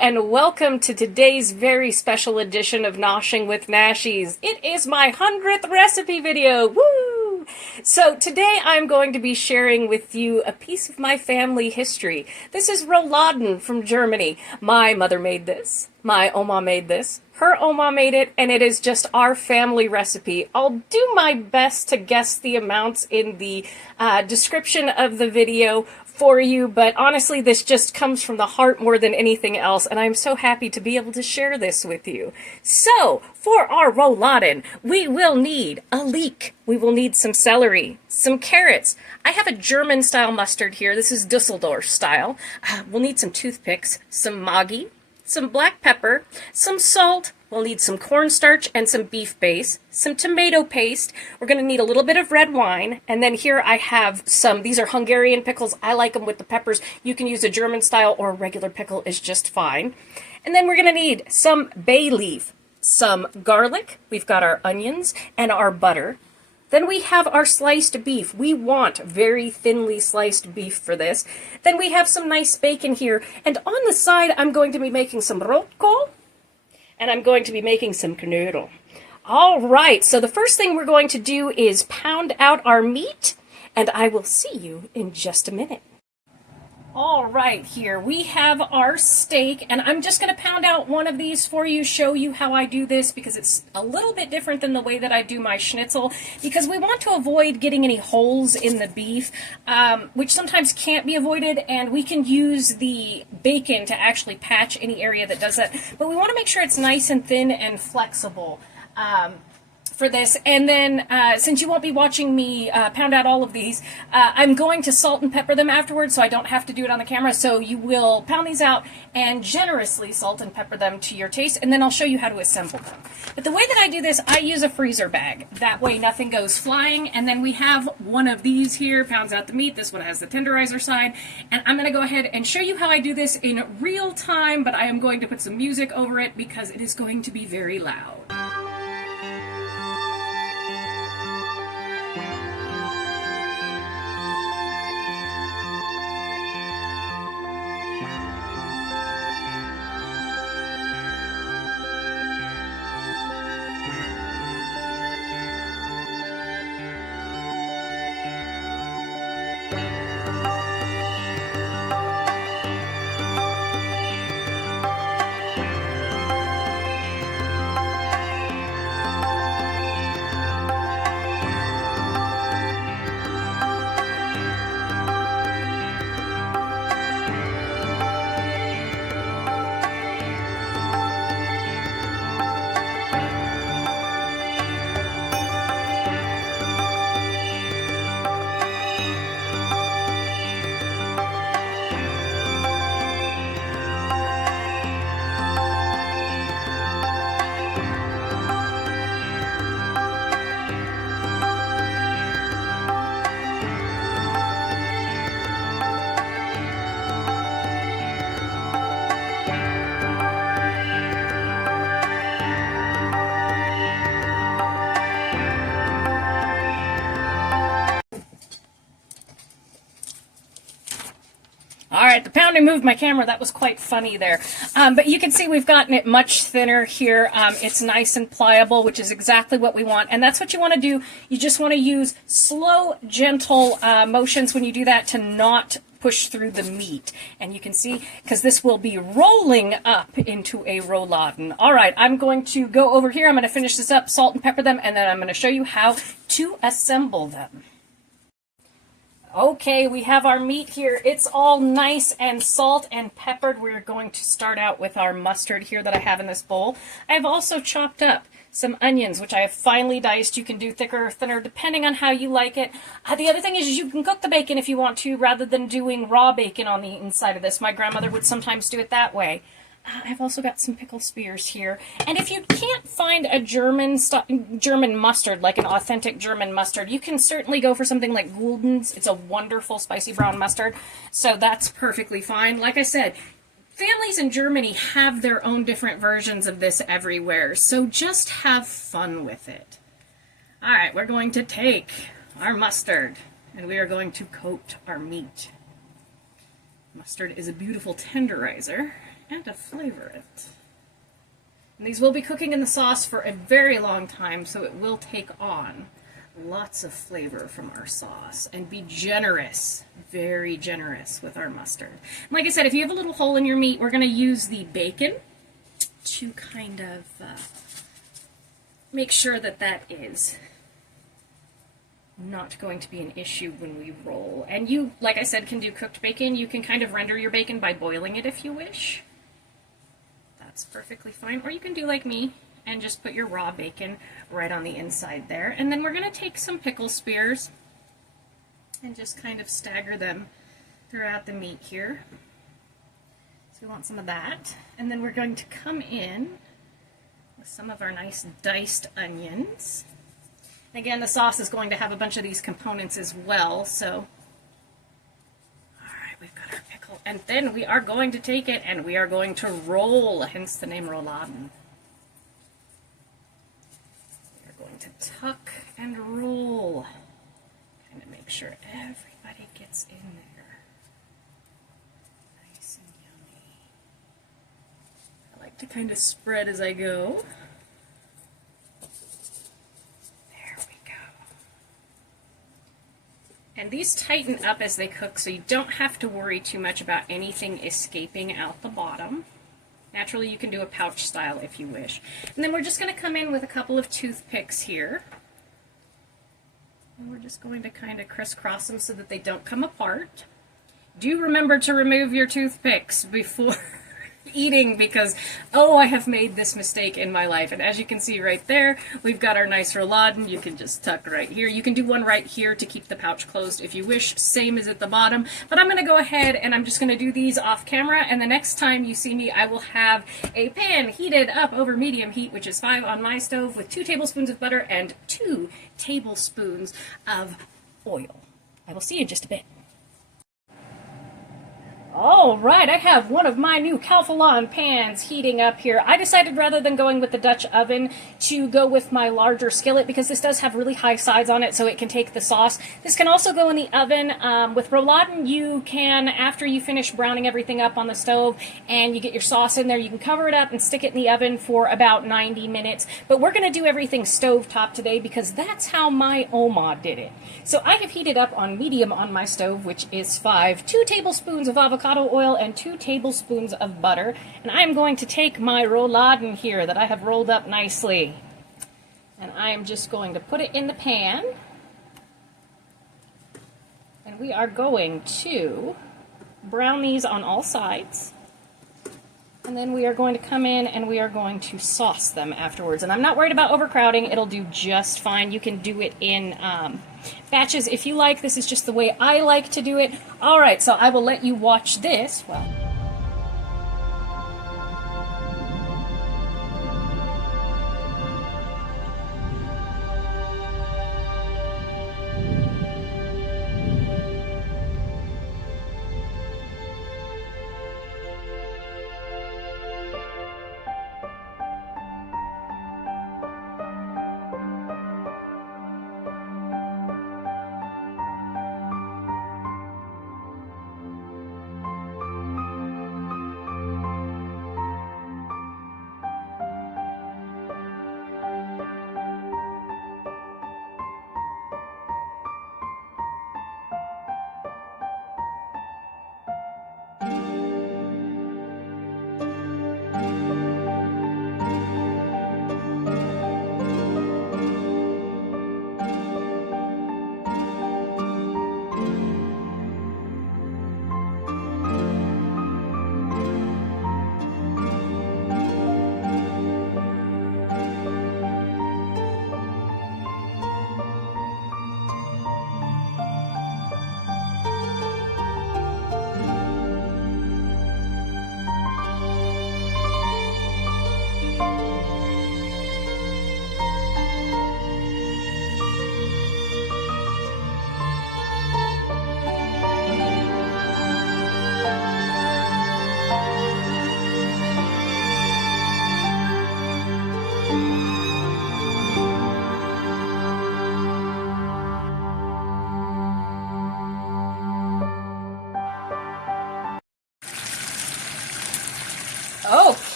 and welcome to today's very special edition of Noshing with Nashies. It is my 100th recipe video. Woo! So today I'm going to be sharing with you a piece of my family history. This is Rouladen from Germany. My mother made this. My Oma made this. Her Oma made it, and it is just our family recipe. I'll do my best to guess the amounts in the description of the video for you, but honestly, this just comes from the heart more than anything else, and I'm so happy to be able to share this with you. So, for our rouladen, we will need a leek. We will need some celery, some carrots. I have a German-style mustard here. This is Dusseldorf style. We'll need some toothpicks, some Maggi, some black pepper, some salt. We'll need some cornstarch and some beef base, some tomato paste. We're going to need a little bit of red wine. And then here I have some, these are Hungarian pickles. I like them with the peppers. You can use a German style or a regular pickle is just fine. And then we're going to need some bay leaf, some garlic. We've got our onions and our butter. Then we have our sliced beef. We want very thinly sliced beef for this. Then we have some nice bacon here. And on the side, I'm going to be making some rotkohl. And I'm going to be making some knödel. All right, so the first thing we're going to do is pound out our meat, and I will see you in just a minute. All right, here we have our steak, and I'm just going to pound out one of these for you, show you how I do this, because it's a little bit different than the way that I do my schnitzel, because we want to avoid getting any holes in the beef, which sometimes can't be avoided, and we can use the bacon to actually patch any area that does that, but we want to make sure it's nice and thin and flexible. For this, and then since you won't be watching me pound out all of these, I'm going to salt and pepper them afterwards, so I don't have to do it on the camera. So you will pound these out and generously salt and pepper them to your taste, and then I'll show you how to assemble them. But the way that I do this, I use a freezer bag. That way nothing goes flying. And then we have one of these here, pounds out the meat. This one has the tenderizer side, and I'm going to go ahead and show you how I do this in real time, but I am going to put some music over it because it is going to be very loud. All right, the pounding moved my camera. That was quite funny there. But you can see we've gotten it much thinner here. It's nice and pliable, which is exactly what we want. And that's what you want to do. You just want to use slow, gentle motions when you do that to not push through the meat. And you can see, because this will be rolling up into a rouladen. All right, I'm going to go over here. I'm going to finish this up, salt and pepper them, and then I'm going to show you how to assemble them. Okay, we have our meat here. It's all nice and salt and peppered. We're going to start out with our mustard here that I have in this bowl. I've also chopped up some onions, which I have finely diced. You can do thicker or thinner, depending on how you like it. The other thing is you can cook the bacon if you want to, rather than doing raw bacon on the inside of this. My grandmother would sometimes do it that way. I've also got some pickle spears here. And if you can't find a German mustard, like an authentic German mustard, you can certainly go for something like Gulden's. It's a wonderful spicy brown mustard, so that's perfectly fine. Like I said, families in Germany have their own different versions of this everywhere, so just have fun with it. All right, we're going to take our mustard, and we are going to coat our meat. Mustard is a beautiful tenderizer, and to flavor it. And these will be cooking in the sauce for a very long time, so it will take on lots of flavor from our sauce. And be generous, very generous with our mustard. And like I said, if you have a little hole in your meat, we're going to use the bacon to kind of make sure that that is not going to be an issue when we roll. And you, like I said, can do cooked bacon. You can kind of render your bacon by boiling it if you wish. That's perfectly fine. Or you can do like me and just put your raw bacon right on the inside there. And then we're going to take some pickle spears and just kind of stagger them throughout the meat here. So we want some of that. And then we're going to come in with some of our nice diced onions. And again, the sauce is going to have a bunch of these components as well, so we've got our pickle, and then we are going to take it and we are going to roll, hence the name Rouladen. We are going to tuck and roll, kind of make sure everybody gets in there. Nice and yummy. I like to kind of spread as I go. And these tighten up as they cook, so you don't have to worry too much about anything escaping out the bottom. Naturally, you can do a pouch style if you wish. And then we're just going to come in with a couple of toothpicks here. And we're just going to kind of crisscross them so that they don't come apart. Do remember to remove your toothpicks before eating, because I have made this mistake in my life. And as you can see right there, we've got our nice rouladen. You can just tuck right here. You can do one right here to keep the pouch closed if you wish, same as at the bottom. But I'm going to go ahead and I'm just going to do these off camera, and the next time you see me, I will have a pan heated up over medium heat, which is 5 on my stove, with 2 tablespoons of butter and 2 tablespoons of oil. I will see you in just a bit. All right, I have one of my new Calphalon pans heating up here. I decided rather than going with the Dutch oven to go with my larger skillet, because this does have really high sides on it, so it can take the sauce. This can also go in the oven. With rouladen, you can, after you finish browning everything up on the stove and you get your sauce in there, you can cover it up and stick it in the oven for about 90 minutes. But we're going to do everything stovetop today because that's how my Oma did it. So I have heated up on medium on my stove, which is 5, 2 tablespoons of avocado oil and 2 tablespoons of butter, and I'm going to take my rouladen here that I have rolled up nicely, and I am just going to put it in the pan, and we are going to brown these on all sides, and then we are going to come in and we are going to sauce them afterwards. And I'm not worried about overcrowding. It'll do just fine. You can do it in batches if you like. This is just the way I like to do it. All right, so I will let you watch this. Well,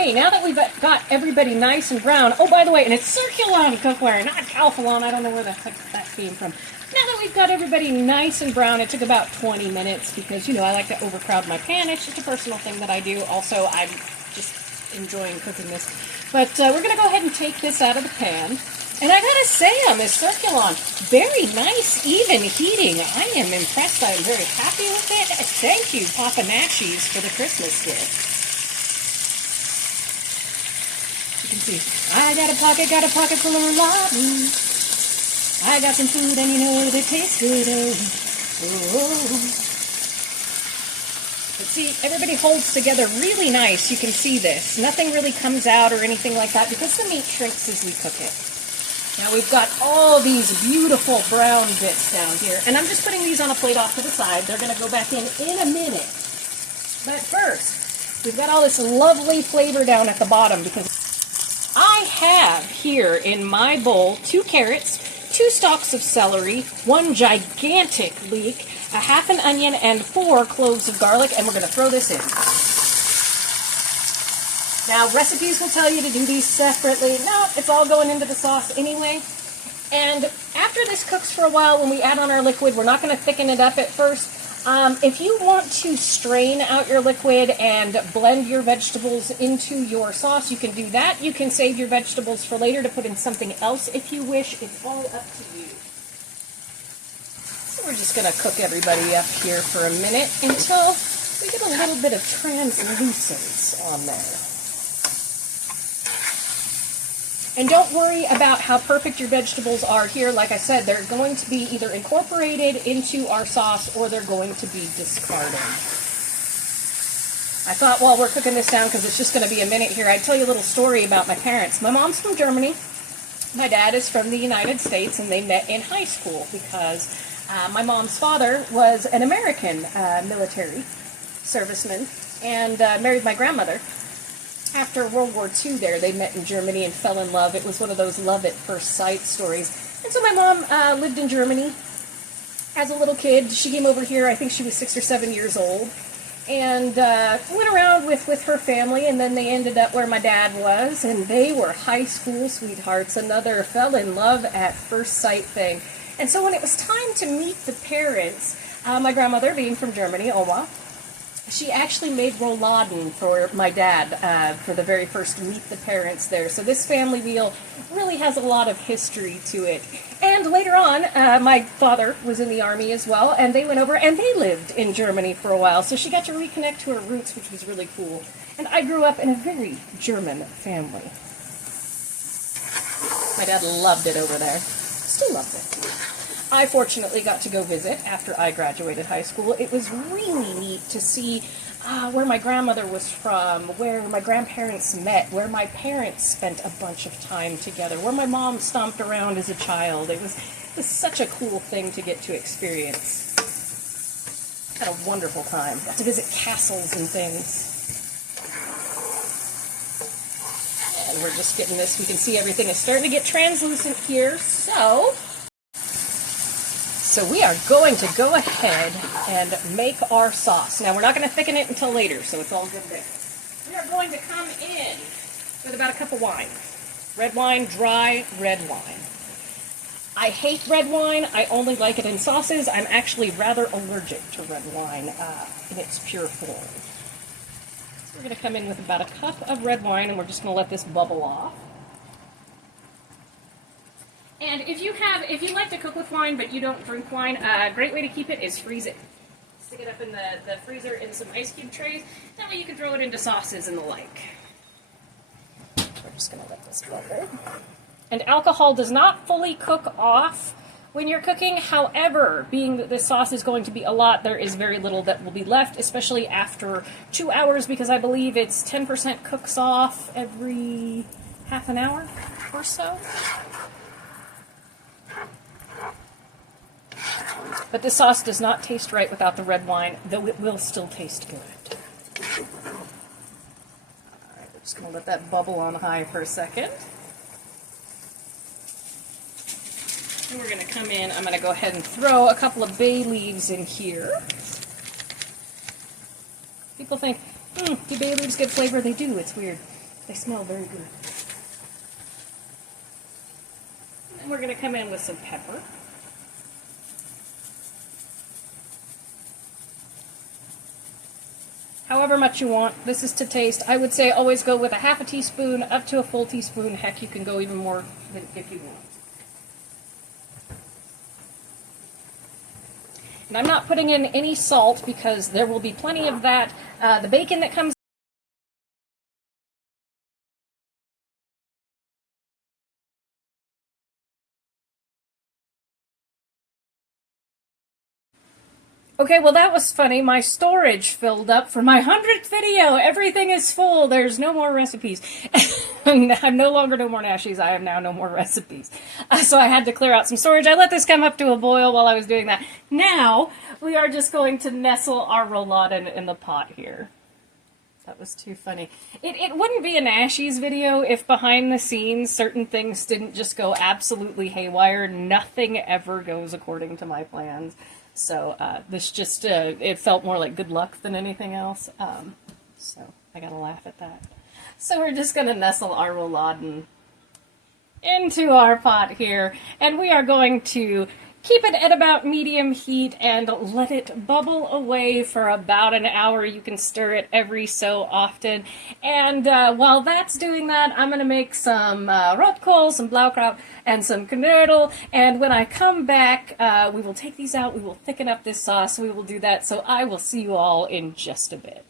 Okay, now that we've got everybody nice and brown, oh, by the way, and it's Circulon cookware, not Calphalon, I don't know where the heck that came from. Now that we've got everybody nice and brown, it took about 20 minutes because, you know, I like to overcrowd my pan. It's just a personal thing that I do. Also, I'm just enjoying cooking this. But we're going to go ahead and take this out of the pan. And I gotta say, on this Circulon, very nice, even heating. I am impressed. I am very happy with it. Thank you, Papa Nashies, for the Christmas gift. You can see, I got a pocket full of rouladen. I got some food and you know that it tastes good. Oh. But see, everybody holds together really nice. You can see this. Nothing really comes out or anything like that because the meat shrinks as we cook it. Now we've got all these beautiful brown bits down here. And I'm just putting these on a plate off to the side. They're going to go back in a minute. But first, we've got all this lovely flavor down at the bottom because I have here in my bowl 2 carrots, 2 stalks of celery, 1 gigantic leek, a half an onion, and 4 cloves of garlic, and we're going to throw this in. Now, recipes will tell you to do these separately. No, it's all going into the sauce anyway. And after this cooks for a while, when we add on our liquid, we're not going to thicken it up at first. If you want to strain out your liquid and blend your vegetables into your sauce, you can do that. You can save your vegetables for later to put in something else if you wish. It's all up to you. So we're just going to cook everybody up here for a minute until we get a little bit of translucence on there. And don't worry about how perfect your vegetables are here. Like I said, they're going to be either incorporated into our sauce or they're going to be discarded. I thought while we're cooking this down, because it's just going to be a minute here, I'd tell you a little story about my parents. My mom's from Germany. My dad is from the United States, and they met in high school because my mom's father was an American military serviceman and married my grandmother. After World War II there, they met in Germany and fell in love. It was one of those love at first sight stories. And so my mom lived in Germany as a little kid. She came over here, I think she was 6 or 7 years old, and went around with her family, and then they ended up where my dad was, and they were high school sweethearts, another fell in love at first sight thing. And so when it was time to meet the parents, my grandmother, being from Germany, Oma, she actually made rouladen for my dad for the very first meet the parents there. So this family meal really has a lot of history to it. And later on, my father was in the army as well, and they went over and they lived in Germany for a while. So she got to reconnect to her roots, which was really cool. And I grew up in a very German family. My dad loved it over there. Still loves it. I fortunately got to go visit after I graduated high school. It was really neat to see where my grandmother was from, where my grandparents met, where my parents spent a bunch of time together, where my mom stomped around as a child. It was such a cool thing to get to experience. Had a wonderful time. Got to visit castles and things. And we're just getting this. We can see everything is starting to get translucent here. So we are going to go ahead and make our sauce. Now, we're not going to thicken it until later, so it's all good there. We are going to come in with about a cup of wine. Red wine, dry red wine. I hate red wine. I only like it in sauces. I'm actually rather allergic to red wine in its pure form. So we're going to come in with about a cup of red wine, and we're just going to let this bubble off. And if you like to cook with wine but you don't drink wine, a great way to keep it is freeze it. Stick it up in the freezer in some ice cube trays. That way you can throw it into sauces and the like. We're just going to let this bubble. And alcohol does not fully cook off when you're cooking. However, being that this sauce is going to be a lot, there is very little that will be left, especially after 2 hours, because I believe it's 10% cooks off every half an hour or so. But this sauce does not taste right without the red wine, though it will still taste good. Alright, we're just going to let that bubble on high for a second. And we're going to come in, I'm going to go ahead and throw a couple of bay leaves in here. People think, do bay leaves get flavor? They do, it's weird. They smell very good. And we're going to come in with some pepper. However much you want. This is to taste. I would say always go with a half a teaspoon up to a full teaspoon. Heck, you can go even more if you want. And I'm not putting in any salt because there will be plenty of that. The bacon that comes Okay, well that was funny. My storage filled up for my 100th video. Everything is full. There's no more recipes. I'm no longer no more Nashies. I have now no more recipes. So I had to clear out some storage. I let this come up to a boil while I was doing that. Now, we are just going to nestle our rouladen in the pot here. That was too funny. It wouldn't be a Nashies video if behind the scenes certain things didn't just go absolutely haywire. Nothing ever goes according to my plans. So this just, it felt more like good luck than anything else. So I gotta laugh at that. So we're just gonna nestle our rouladen into our pot here. And we are going to keep it at about medium heat and let it bubble away for about an hour. You can stir it every so often. And while that's doing that, I'm going to make some rotkohl, some blaukraut, and some knödel. And when I come back, we will take these out. We will thicken up this sauce. We will do that. So I will see you all in just a bit.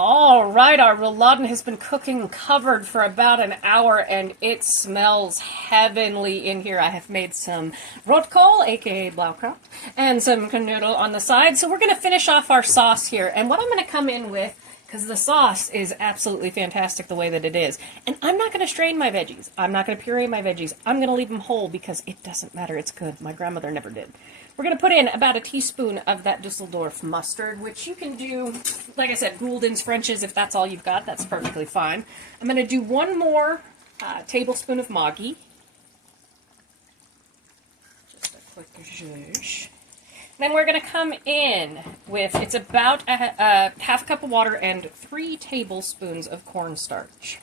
All right, our rouladen has been cooking covered for about an hour, and it smells heavenly in here. I have made some rotkohl, aka blaukraut, and some knödel on the side. So we're going to finish off our sauce here. And what I'm going to come in with, because the sauce is absolutely fantastic the way that it is, and I'm not going to strain my veggies. I'm not going to puree my veggies. I'm going to leave them whole because it doesn't matter. It's good. My grandmother never did. We're going to put in about a teaspoon of that Dusseldorf mustard, which you can do, like I said, Gulden's French's, if that's all you've got. That's perfectly fine. I'm going to do one more tablespoon of Maggi. Just a quick zhuzh. Then we're going to come in with, it's about a half cup of water and 3 tablespoons of cornstarch.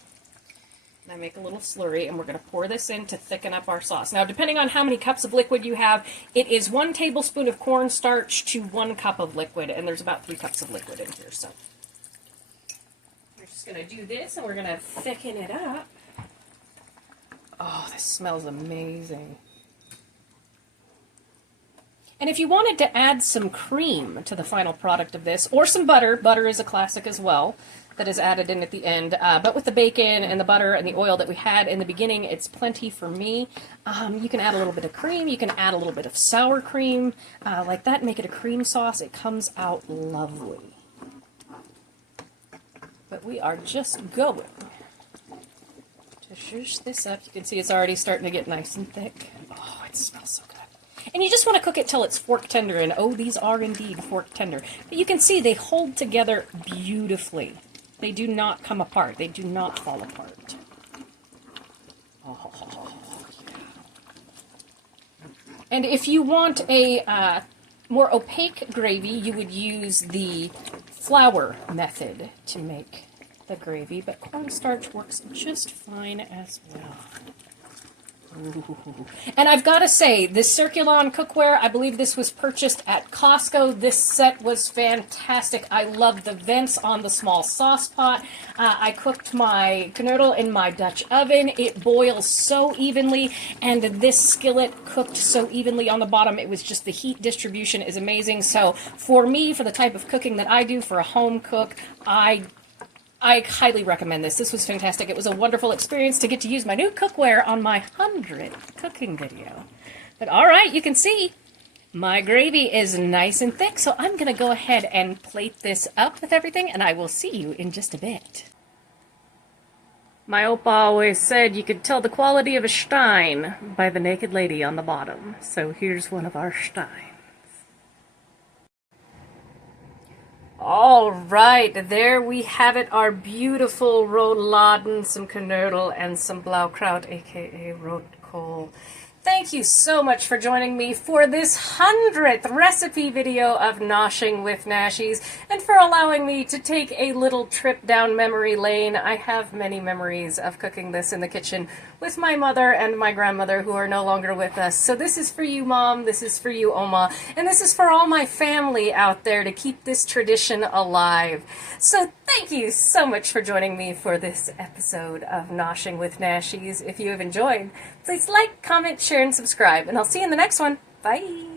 And I make a little slurry, and we're going to pour this in to thicken up our sauce. Now, depending on how many cups of liquid you have, it is 1 tablespoon of cornstarch to 1 cup of liquid, and there's about 3 cups of liquid in here. So we're just going to do this, and we're going to thicken it up. Oh, this smells amazing. And if you wanted to add some cream to the final product of this, or some butter, butter is a classic as well, that is added in at the end, but with the bacon and the butter and the oil that we had in the beginning, it's plenty for me. You can add a little bit of cream, you can add a little bit of sour cream, like that, make it a cream sauce. It comes out lovely. But we are just going to shush this up. You can see it's already starting to get nice and thick. Oh, it smells so good. And you just want to cook it till it's fork tender, and oh, these are indeed fork tender. But you can see they hold together beautifully. They do not come apart. They do not fall apart. Oh, yeah. And if you want a more opaque gravy, you would use the flour method to make the gravy, but cornstarch works just fine as well. Ooh. And I've got to say, this Circulon cookware, I believe this was purchased at Costco. This set was fantastic. I love the vents on the small sauce pot. I cooked my knödel in my Dutch oven. It boils so evenly, and this skillet cooked so evenly on the bottom. It was just, the heat distribution is amazing. So for me, for the type of cooking that I do for a home cook, I highly recommend this. This was fantastic. It was a wonderful experience to get to use my new cookware on my 100th cooking video. But all right, you can see my gravy is nice and thick, so I'm going to go ahead and plate this up with everything, and I will see you in just a bit. My oppa always said you could tell the quality of a stein by the naked lady on the bottom. So here's one of our steins. All right, there we have it, our beautiful rouladen, some knödel, and some blaukraut, aka rotkohl. Thank you so much for joining me for this 100th recipe video of Noshing with Nashies, and for allowing me to take a little trip down memory lane. I have many memories of cooking this in the kitchen with my mother and my grandmother, who are no longer with us. So this is for you, Mom, this is for you, Oma, and this is for all my family out there to keep this tradition alive. So thank you so much for joining me for this episode of Noshing with Nashies. If you have enjoyed, please like, comment, share, and subscribe, and I'll see you in the next one. Bye!